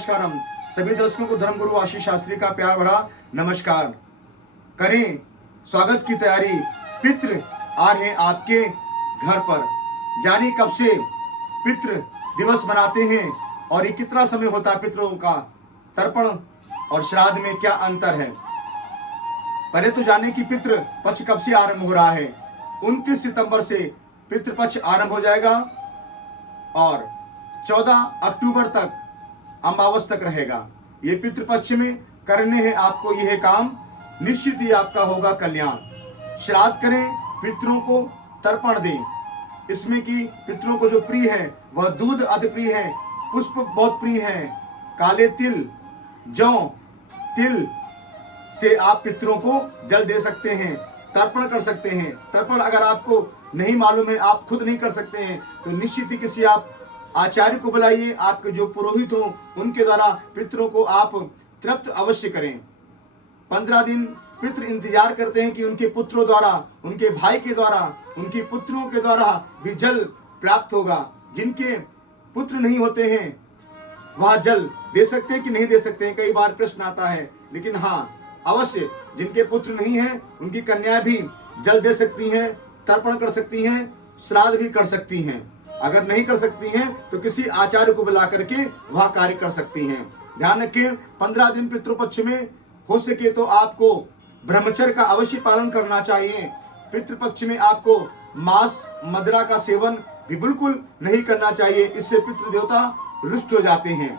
नमस्कार। हम सभी दर्शकों को धर्मगुरु आशीष शास्त्री का प्यार भरा नमस्कार। करें स्वागत की तैयारी। पितृ आ रहे आपके घर पर। जानी कब से पितृ दिवस मनाते हैं और ये कितना समय होता है पितरों का। तर्पण और श्राद्ध में क्या अंतर है। पहले तो जाने कि पितृ पक्ष कब से आरंभ हो रहा है। 29 सितंबर से पितृ पक्ष आरंभ हो जाएगा और 14 अक्टूबर तक अमावस तक रहेगा। ये पितृपक्ष में करने हैं आपको यह काम, निश्चित ही आपका होगा कल्याण। श्राद्ध करें, पितरों को तर्पण दें। इसमें कि पितरों को जो प्रिय है वह दूध अति प्रिय है, पुष्प बहुत प्रिय है, काले तिल, जौ, तिल से आप पितरों को जल दे सकते हैं, तर्पण कर सकते हैं। तर्पण अगर आपको नहीं मालूम है, आप खुद नहीं कर सकते हैं, तो निश्चित ही किसी आप आचार्य को बुलाइए। आपके जो पुरोहित हो उनके द्वारा पितरों को आप तृप्त अवश्य करें। 15 दिन पितृ इंतजार करते हैं कि उनके पुत्रों द्वारा, उनके भाई के द्वारा, उनकी पुत्रों के द्वारा भी जल प्राप्त होगा। जिनके पुत्र नहीं होते हैं वह जल दे सकते हैं कि नहीं दे सकते हैं, कई बार प्रश्न आता है। लेकिन हाँ, अवश्य जिनके पुत्र नहीं हैं उनकी कन्या भी जल दे सकती हैं, तर्पण कर सकती हैं, श्राद्ध भी कर सकती हैं। अगर नहीं कर सकती हैं तो किसी आचार्य को बुला करके वह कार्य कर सकती हैं। ध्यान रखें, 15 दिन पितृपक्ष में हो सके तो आपको ब्रह्मचर्य का अवश्य पालन करना चाहिए। पितृपक्ष में आपको मांस मदिरा का सेवन भी बिल्कुल नहीं करना चाहिए, इससे पितृ देवता रुष्ट हो जाते हैं।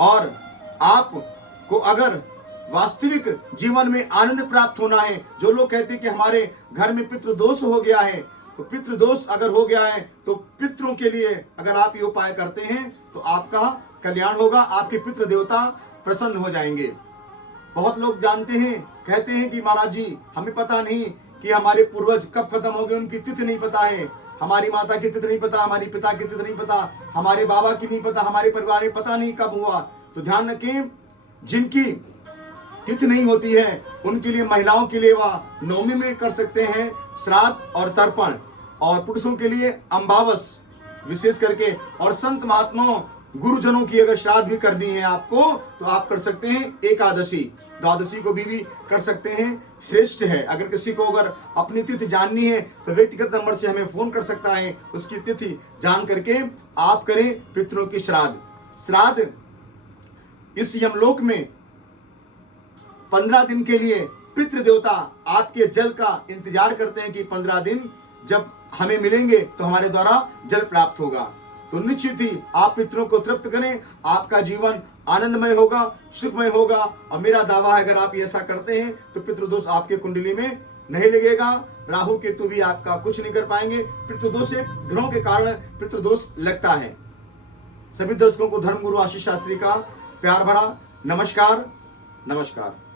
और आपको अगर वास्तविक जीवन में आनंद प्राप्त होना है, जो लोग कहते हैं कि हमारे घर में पितृ दोष हो गया है, तो पितृ दोष अगर हो गया है तो पितरों के लिए अगर आप ये उपाय करते हैं तो आपका कल्याण होगा, आपके पितृ देवता प्रसन्न हो जाएंगे। बहुत लोग जानते हैं, कहते हैं कि महाराज जी हमें पता नहीं कि हमारे पूर्वज कब खत्म हो गए, उनकी तिथि नहीं पता है, हमारी माता की तिथि नहीं पता, हमारी पिता की तिथि नहीं पता, हमारे बाबा की नहीं पता, हमारे परिवार में पता नहीं कब हुआ। तो ध्यान रखें, जिनकी तिथि नहीं होती है उनके लिए, महिलाओं के लिए वह नवमी में कर सकते हैं श्राद्ध और तर्पण, और पुरुषों के लिए अमावस विशेष करके। और संत महात्माओं गुरुजनों की अगर श्राद्ध भी करनी है आपको तो आप कर सकते हैं एकादशी, द्वादशी को भी कर सकते हैं, श्रेष्ठ है। अगर किसी को अगर अपनी तिथि जाननी है तो व्यक्तिगत नंबर से हमें फोन कर सकता है, उसकी तिथि जान करके आप करें पितरों की श्राद्ध। श्राद्ध इस यमलोक में 15 दिन के लिए पितृ देवता आपके जल का इंतजार करते हैं कि 15 दिन जब हमें मिलेंगे तो हमारे द्वारा जल प्राप्त होगा। तो निश्चित ही आप पितरों को तृप्त करें, आपका जीवन आनंदमय होगा, सुखमय होगा। और मेरा दावा है, अगर आप ऐसा करते हैं तो पितृदोष आपके कुंडली में नहीं लगेगा, राहु केतु भी आपका कुछ नहीं कर पाएंगे। पितृदोष से ग्रहों के कारण पितृदोष लगता है। सभी दर्शकों को धर्मगुरु आशीष शास्त्री का प्यार भरा नमस्कार। नमस्कार।